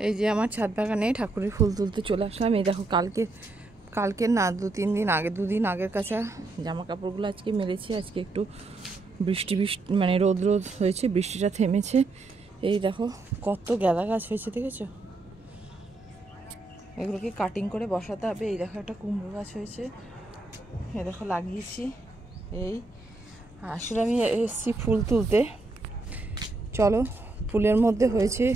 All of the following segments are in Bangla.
এই যে আমার ছাদ বাগানে ঠাকুরের ফুল তুলতে চলে আসলাম। এই দেখো কালকে না 2-3 দিন আগে, 2 দিন আগের কাছে জামা কাপড়গুলো আজকে মেলেছি। আজকে একটু বৃষ্টি মানে রোদ হয়েছে, বৃষ্টিটা থেমেছে। এই দেখো কত গাঁদা গাছ হয়েছে, দেখেছো? এগুলোকে কাটিং করে বসাতে হবে। এই দেখো একটা কুমড়ো গাছ হয়েছে, এই দেখো লাগিয়েছি। এই আসলে আমি এসেছি ফুল তুলতে। চলো, ফুলের মধ্যে হয়েছে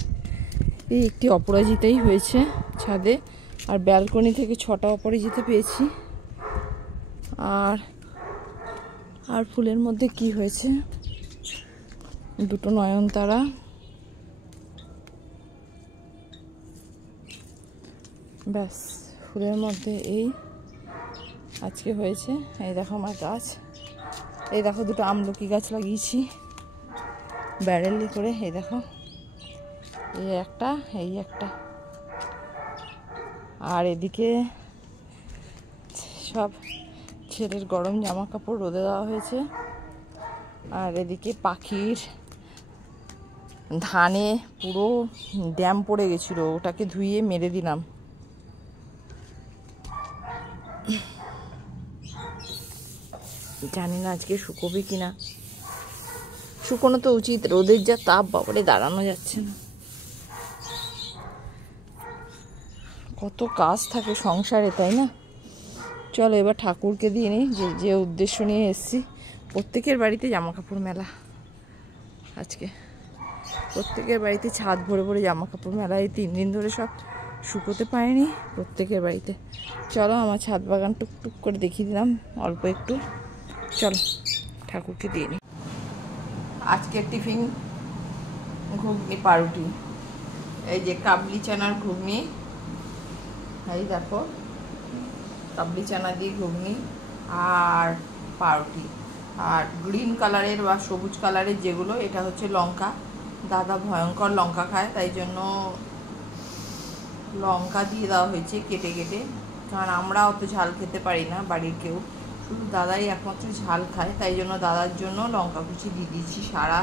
এই একটি অপরাজিতাই হয়েছে ছাদে, আর ব্যালকনি থেকে 6টা অপরাজিতা পেয়েছি। আর ফুলের মধ্যে কি হয়েছে, 2টো নয়নতারা, ব্যাস। ফুলের মধ্যে এই আজকে হয়েছে। এই দেখো আমার গাছ, এই দেখো 2টো আমলকি গাছ লাগিয়েছি ব্যারেলে করে। এই দেখো এই একটা, আর এদিকে সব ছেলের গরম জামা কাপড় রোদে দেওয়া হয়েছে। আর এদিকে পাখির ধানে পুরো ড্যাম পড়ে গেছিলো, ওটাকে ধুইয়ে মেরে দিলাম। জানি না আজকে শুকোবে কিনা, শুকোনো তো উচিত, রোদের যা তাপ বাবারে দাঁড়ানো যাচ্ছে না। কত কাজ থাকে সংসারে, তাই না? চলো এবার ঠাকুরকে দিয়ে নিই, যে উদ্দেশ্য নিয়ে এসেছি। প্রত্যেকের বাড়িতে জামা কাপড় মেলা আজকে, প্রত্যেকের বাড়িতে ছাদ ভরে ভরে জামা কাপড় মেলা। এই 3 দিন ধরে সব শুকোতে পারেনি প্রত্যেকের বাড়িতে। চলো আমার ছাদ বাগান টুকটুক করে দেখিয়ে দিলাম অল্প একটু। চলো ঠাকুরকে দিয়ে নিই। আজকের টিফিন ঘুগনি পাউরুটি, এই যে কাবলি চানার ঘুগনি, এই দেখো কাবলি চানা দিয়ে ঘুগনি আর পাউরুটি। আর গ্রিন কালারের বা সবুজ কালারের যেগুলো, এটা হচ্ছে লঙ্কা। দাদা ভয়ঙ্কর লঙ্কা খায়, তাই জন্য লঙ্কা দিয়ে দেওয়া হয়েছে কেটে কেটে, কারণ আমরা অত ঝাল খেতে পারি না বাড়ির কেউ, শুধু দাদাই একমাত্র ঝাল খায়। তাই জন্য দাদার জন্য লঙ্কা কুচি দিয়ে দিয়েছি সারা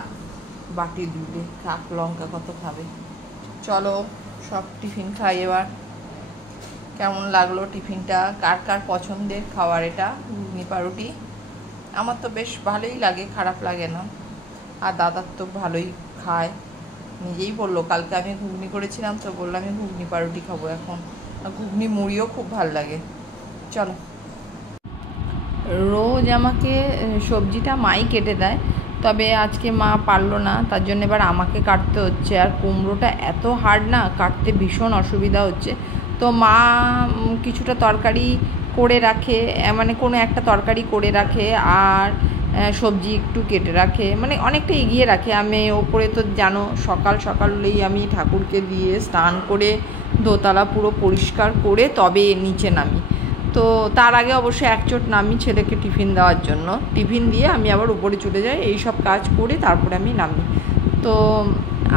বাটি দুলে, কাক লঙ্কা কত খাবে। চলো সব টিফিন খাই এবার। কেমন লাগলো টিফিনটা, কার কার পছন্দের খাবার এটা ঘুগনি পাউরুটি? আমার তো বেশ ভালোই লাগে, খারাপ লাগে না। আর দাদার তো ভালোই খায়, নিজেই বললো। কালকে আমি ঘুগনি করেছিলাম তো বললাম আমি ঘুগনি পাউরুটি খাবো এখন। আর ঘুগনি মুড়িও খুব ভালো লাগে। চলো, রোজ আমাকে সবজিটা মাই কেটে দেয়, তবে আজকে মা পারলো না, তার জন্য এবার আমাকে কাটতে হচ্ছে। আর কুমড়োটা এত হার্ড না, কাটতে ভীষণ অসুবিধা হচ্ছে। তো মা কিছুটা তরকারি করে রাখে, মানে কোনো একটা তরকারি করে রাখে, আর সবজি একটু কেটে রাখে, মানে অনেকটা এগিয়ে রাখে। আমি ওপরে তো জানো সকাল সকাল হলেই আমি ঠাকুরকে দিয়ে স্নান করে দোতলা পুরো পরিষ্কার করে তবে নিচে নামি। তো তার আগে অবশ্য এক চোট নামি ছেলেকে টিফিন দেওয়ার জন্য, টিফিন দিয়ে আমি আবার উপরে চলে যাই, এই সব কাজ করে তারপরে আমি নামি। তো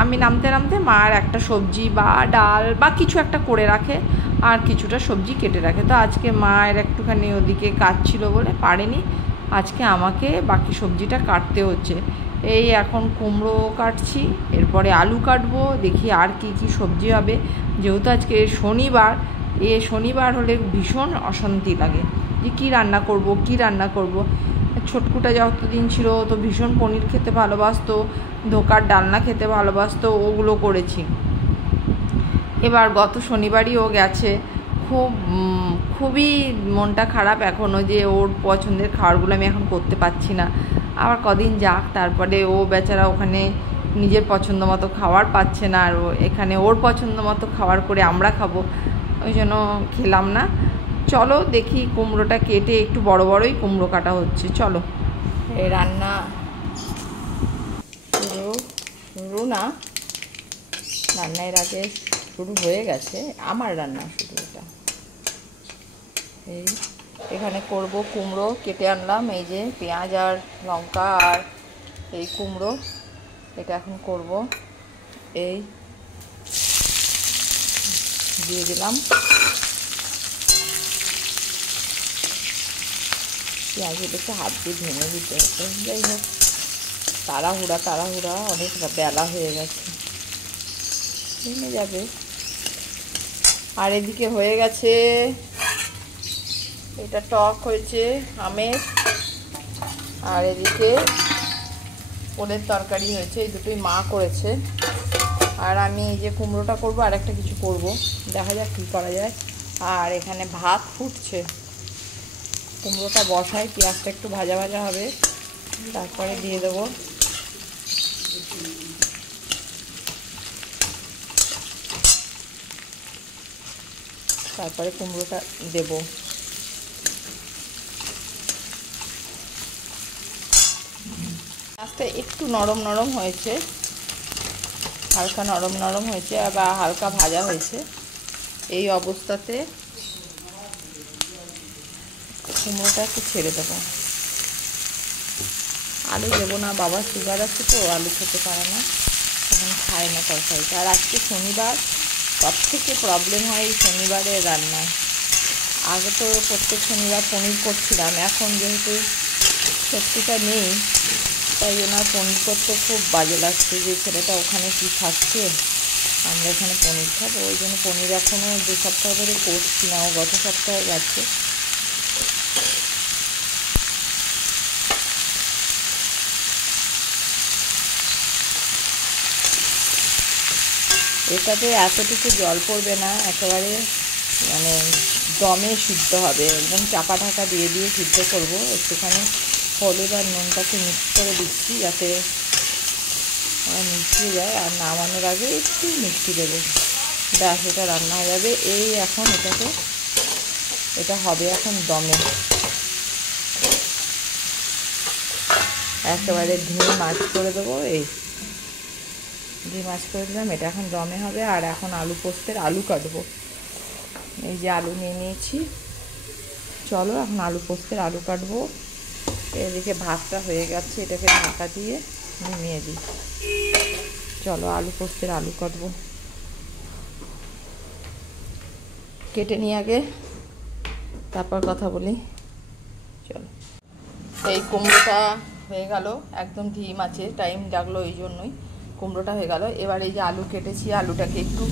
আমি নামতে নামতে মার একটা সবজি বা ডাল বা কিছু একটা করে রাখে, আর কিছুটা সবজি কেটে রাখে। তো আজকে মায়ের একটুখানি ওদিকে কাজ ছিল বলে পারেনি, আজকে আমাকে বাকি সবজিটা কাটতে হচ্ছে। এই এখন কুমড়ো কাটছি, এরপরে আলু কাটবো, দেখি আর কি কি সবজি হবে। যেহেতু আজকে শনিবার হলে ভীষণ অশান্তি লাগে যে কী রান্না করব। ছোটকুটা যতদিন ছিল তো ভীষণ পনির খেতে ভালোবাসতো, ধোকার ডালনা খেতে ভালোবাসতো, ওগুলো করেছি। এবার গত শনিবারই ও গেছে, খুবই মনটা খারাপ এখনও, যে ওর পছন্দের খাবারগুলো আমি এখন করতে পারছি না। আবার কদিন যাক, তারপরে ও বেচারা ওখানে নিজের পছন্দ মতো খাবার পাচ্ছে না, আর এখানে ওর পছন্দ মতো খাবার করে আমরা খাবো, ওই জন্য খেলাম না। চলো দেখি, কুমড়োটা কেটে একটু বড় বড়ই কুমড়ো কাটা হচ্ছে। চলো এই রান্না শুরু না, রান্নার আগে শুরু হয়ে গেছে আমার রান্না শুরু। এটা এই এখানে করব কুমড়ো কেটে আনলাম, এই যে পেঁয়াজ আর লঙ্কা আর এই কুমড়ো, এটা এখন করব। এই দিয়ে দিলাম পেঁয়াজগুলোকে হাত দিয়ে ভেঙে দিতে হতো। যাই হোক, তাড়াহুড়া অনেক বেলা হয়ে গেছে, ভেঙে যাবে। আর এদিকে হয়ে গেছে, এটা টক হয়েছে আমের, আর এদিকে ওলের তরকারি হয়েছে। এই দুটোই মা করেছে। আর আমি এই যে কুমড়োটা করবো, আর একটা কিছু করব, দেখা যাক কী করা যায়। আর এখানে ভাত ফুটছে, কুমড়োটা বসাই, পেঁয়াজটা একটু ভাজা ভাজা হবে, তারপরে দিয়ে দেবো। তারপরে কুমড়োটা দেব। পেঁয়াজটা একটু নরম নরম হয়েছে, হালকা নরম নরম হয়েছে বা হালকা ভাজা হয়েছে। এই অবস্থাতে কুমড়োটা একটু ছেড়ে দেবো। আলু দেবো না, বাবা সুগার আছে তো আলু খেতে পারে না, এখন খায় না তরকারিটা। আর আজকে শনিবার, সব থেকে প্রবলেম হয় এই শনিবারের রান্নায়। আগে তো প্রত্যেক শনিবার পনির করছিলাম, এখন যেহেতু সত্যিটা নেই, তাই জন্য পনির করতে খুব বাজে লাগছে যে ছেলেটা ওখানে কী খাচ্ছে, আমরা এখানে পনির খাবো। ওই জন্য পনির এখনও 2 সপ্তাহ ধরে করছি না, ও গত সপ্তাহে গেছে। এটাতে এতটুকু জল পড়বে না, একেবারে মানে দমে সিদ্ধ হবে, একদম চাপা ঢাকা দিয়ে দিয়ে সিদ্ধ করবো। একটুখানি হলুদ আর নুনটাকে মিক্স করে দিচ্ছি যাতে মিশিয়ে যায়, আর নামানোর আগে একটু মিষ্টি দেবো, ব্যাস এটা রান্না হয়ে যাবে। এই এখন এটা হবে এখন দমে, একেবারে ধিমে মাছ করে দেবো। এই দিয়ে মাছ করে দিলাম, এটা এখন দমে হবে। আর এখন আলু পোস্তের আলু কাটবো, এই যে আলু নিয়ে নিয়েছি। চলো এখন আলু পোস্তের আলু কাটবো। এদিকে ভাতটা হয়ে গেছে, এটাকে ঢাকা দিয়ে নামিয়ে দিই। চলো আলু পোস্তের আলু কাটবো, কেটে নিয়ে আগে, তারপর কথা বলি। চলো, এই কুমড়োটা হয়ে গেল, একদম ধিম আছে, টাইম লাগলো এই জন্যই। কুমড়োটা হয়ে গেল। এবার এই যে আলু কেটেছি, আলুটাকে একটু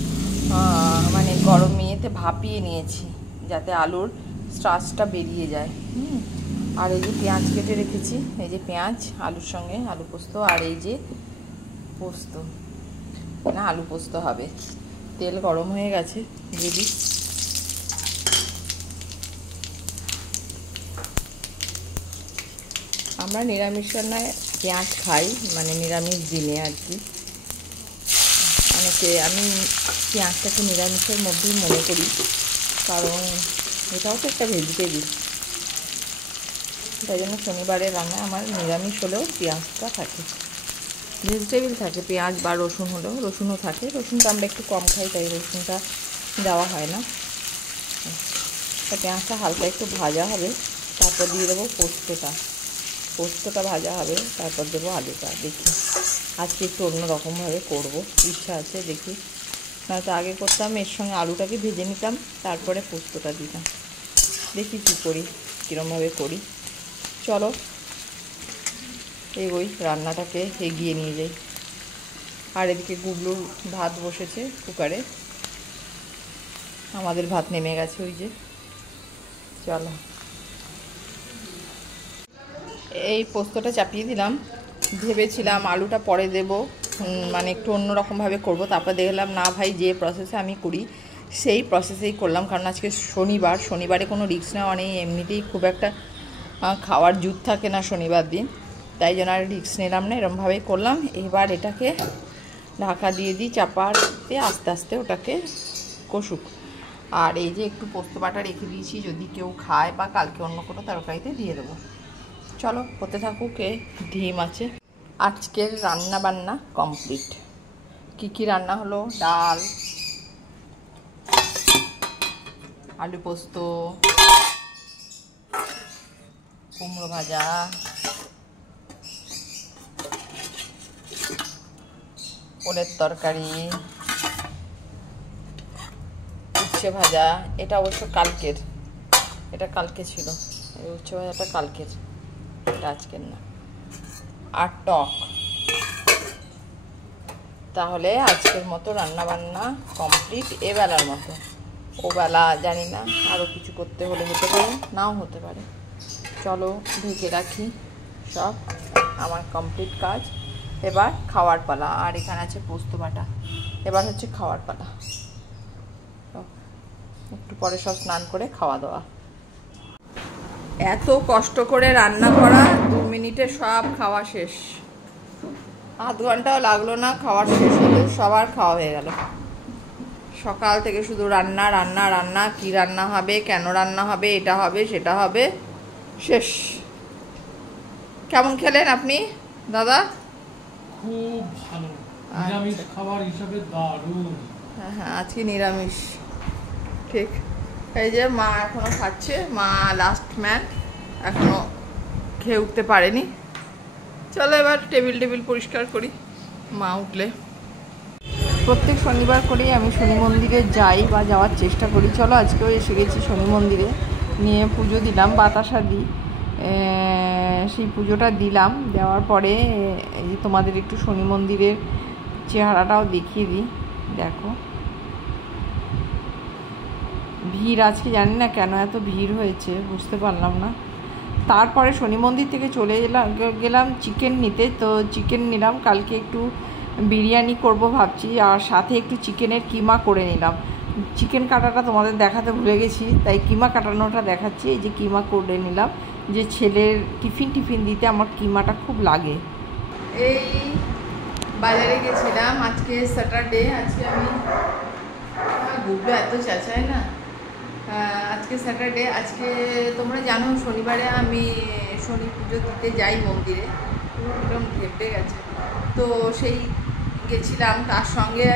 মানে গরম ইয়েতে ভাপিয়ে নিয়েছি যাতে আলুর স্টার্চটা বেরিয়ে যায়। আর এই যে পেঁয়াজ কেটে রেখেছি, এই যে পেঁয়াজ আলুর সঙ্গে আলু পোস্ত, আর এই যে পোস্ত, না আলু পোস্ত হবে। তেল গরম হয়ে গেছে, দিয়ে দিই। আমরা নিরামিষ রান্নায় পেঁয়াজ খাই, মানে নিরামিষ দিনে আর কি। অনেকে, আমি পেঁয়াজটাকে নিরামিষের মধ্যেই মনে করি, কারণ এটাও তো একটা ভেজিটেবিল, তাই জন্য শনিবারের রান্নায় আমার নিরামিষ হলেও পেঁয়াজটা থাকে, ভেজিটেবিল থাকে, পেঁয়াজ বা রসুন হলেও, রসুনও থাকে। রসুনটা আমরা একটু কম খাই, তাই রসুনটা দেওয়া হয় না। তা পেঁয়াজটা হালকা একটু ভাজা হবে, তারপর দিয়ে দেবো পোস্তটা ভাজা হবে, তারপর দেবো আলুটা। দেখি আজকে একটু অন্যরকমভাবে করবো, ইচ্ছা আছে, দেখি। নয়তো আগে করতাম এর সঙ্গে আলুটাকে ভেজে নিতাম, তারপরে পোস্তটা দিতাম। দেখি কী করি, কীরমভাবে করি। চলো ওই রান্নাটাকে এগিয়ে নিয়ে যাই। আর এদিকে গুবলুর ভাত বসেছে কুকারে, আমাদের ভাত নেমে গেছে ওই যে। চলো, এই পোস্তটা চাপিয়ে দিলাম। ভেবেছিলাম আলুটা পরে দেব, মানে একটু অন্যরকমভাবে করবো, তারপর দেখলাম না ভাই, যে প্রসেসে আমি করি সেই প্রসেসেই করলাম, কারণ আজকে শনিবারে কোনো রিস্ক নেওয়া নেই, এমনিতেই খুব একটা খাওয়ার জুত থাকে না শনিবার দিন, তাই জন্য আর রিস্ক নিলাম না, এরমভাবেই করলাম। এবার এটাকে ঢাকা দিয়ে দিই, চাপাতে আস্তে আস্তে ওটাকে কষুক। আর এই যে একটু পোস্ত বাটা রেখে দিয়েছি, যদি কেউ খায় বা কালকে অন্য কোনো তরকারিতে দিয়ে দেবো। চলো হতে থাকুক, ধিম আছে। আজকের রান্না বান্না কমপ্লিট। কি রান্না হলো? ডাল, আলু পোস্ত, কুমড়ো ভাজা, ওলের তরকারি, উচ্ছে ভাজা। এটা অবশ্য কালকের, এটা কালকে ছিল, এই উচ্ছে ভাজাটা কালকের, এটা আজকের না। আর টক। তাহলে আজকের মতো রান্না বান্না কমপ্লিট, এবেলার মতো। ওবেলা জানি না, আরও কিছু করতে হলে হতে পারে, নাও হতে পারে। চলো ঢেকে রাখি, সব আমার কমপ্লিট কাজ। এবার খাওয়ার পালা। আর এখানে আছে পোস্ত বাটা। এবার হচ্ছে খাওয়ার পালা। একটু পরে সব স্নান করে খাওয়া দাওয়া। এত কষ্ট করে রান্না করা, 2 মিনিটে সব খাওয়া শেষ। আধ ঘন্টাও লাগলো না, খাওয়ার শেষ হলো, সবার খাওয়া হয়ে গেল। সকাল থেকে শুধু রান্না রান্না রান্না, কি রান্না হবে, কেন রান্না হবে, এটা হবে সেটা হবে, শেষ। কেমন খেলেন আপনি দাদা? খুব ভালো, নিরামিষ খাবার হিসাবে দারুণ। হ্যাঁ হ্যাঁ, আজকে নিরামিষ, ঠিক। এই যে মা এখনো খাচ্ছে, মা লাস্ট ম্যান, এখনো খেয়ে উঠতে পারেনি। চলো এবার টেবিল পরিষ্কার করি, মা উঠলে। প্রত্যেক শনিবার করেই আমি শনি মন্দিরে যাই বা যাওয়ার চেষ্টা করি। চলো আজকেও এসে গেছি শনি মন্দিরে, নিয়ে পুজো দিলাম, বাতাসা দিই। সেই পুজোটা দিলাম, দেওয়ার পরে এই তোমাদের একটু শনি মন্দিরের চেহারাটাও দেখিয়ে দিই। দেখো ভিড় আজকে, জানি না কেন এত ভিড় হয়েছে, বুঝতে পারলাম না। তারপরে শনি মন্দির থেকে চলে গেলাম চিকেন নিতে। তো চিকেন নিলাম, কালকে একটু বিরিয়ানি করব ভাবছি, আর সাথে একটু চিকেনের কিমা করে নিলাম। চিকেন কাটাটা তোমাদের দেখাতে ভুলে গেছি, তাই কিমা কাটানোটা দেখাচ্ছি। এই যে কিমা করে নিলাম, যে ছেলের টিফিন দিতে আমার কিমাটা খুব লাগে। এই বাজারে গেছিলাম, আজকে স্যাটারডে। আজকে আমি গুগলো এত চাচায় না, আজকে স্যাটারডে। আজকে তোমরা জানো শনিবারে আমি শনি পুজো দিতে যাই মন্দিরে, এরকম ঘেপে গেছে। তো সেই গেছিলাম, তার সঙ্গে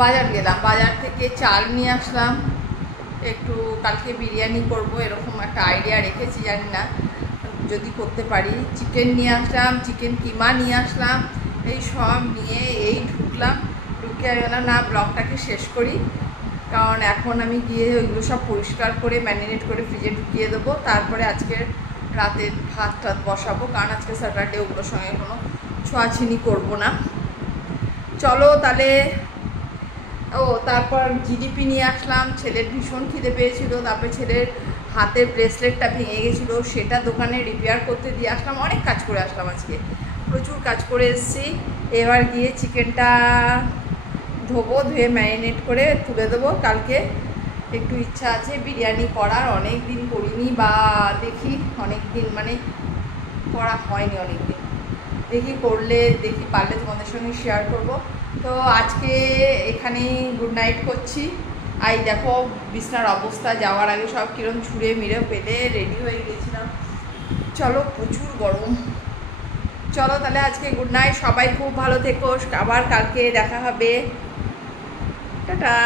বাজার গেলাম, বাজার থেকে চাল নিয়ে আসলাম। একটু কালকে বিরিয়ানি করব এরকম একটা আইডিয়া রেখেছি, জানি না যদি করতে পারি। চিকেন নিয়ে আসলাম, চিকেন কিমা নিয়ে আসলাম, এই সব নিয়ে এই ঢুকে গেলাম না, ব্লগটাকে শেষ করি। কারণ এখন আমি গিয়ে ওইগুলো সব পরিষ্কার করে ম্যারিনেট করে ফ্রিজে ঢুকিয়ে দেবো। তারপরে আজকে রাতে ভাত বসাবো, কারণ আজকে স্যাটারডে, ওগুলোর সঙ্গে কোনো ছোঁয়াছিনি করবো না। চলো তাহলে। তারপর জিডিপি নিয়ে আসলাম, ছেলের ভীষণ খিদে পেয়েছিল। তারপরে ছেলের হাতের ব্রেসলেটটা ভেঙে গেছিলো, সেটা দোকানে রিপেয়ার করতে দিয়ে আসলাম। অনেক কাজ করে আসলাম, আজকে প্রচুর কাজ করে এসেছি। এবার গিয়ে চিকেনটা ধোবো, ধুয়ে ম্যারিনেট করে তুলে দেবো। কালকে একটু ইচ্ছা আছে বিরিয়ানি করার, অনেক দিন করিনি, বা দেখি অনেক দিন মানে করা হয়নি অনেক দিন, দেখি করলে, দেখি পারলে তোমাদের সঙ্গে শেয়ার করব। তো আজকে এখানেই গুড নাইট করছি। আই দেখো বিছনার অবস্থা, যাওয়ার আগে সব কিরম ছুঁড়ে মিড়ে পেলে রেডি হয়ে গেছিলাম। চলো, প্রচুর গরম। চলো তাহলে আজকে গুড নাইট, সবাই খুব ভালো থেকো, আবার কালকে দেখা হবে, টাটা।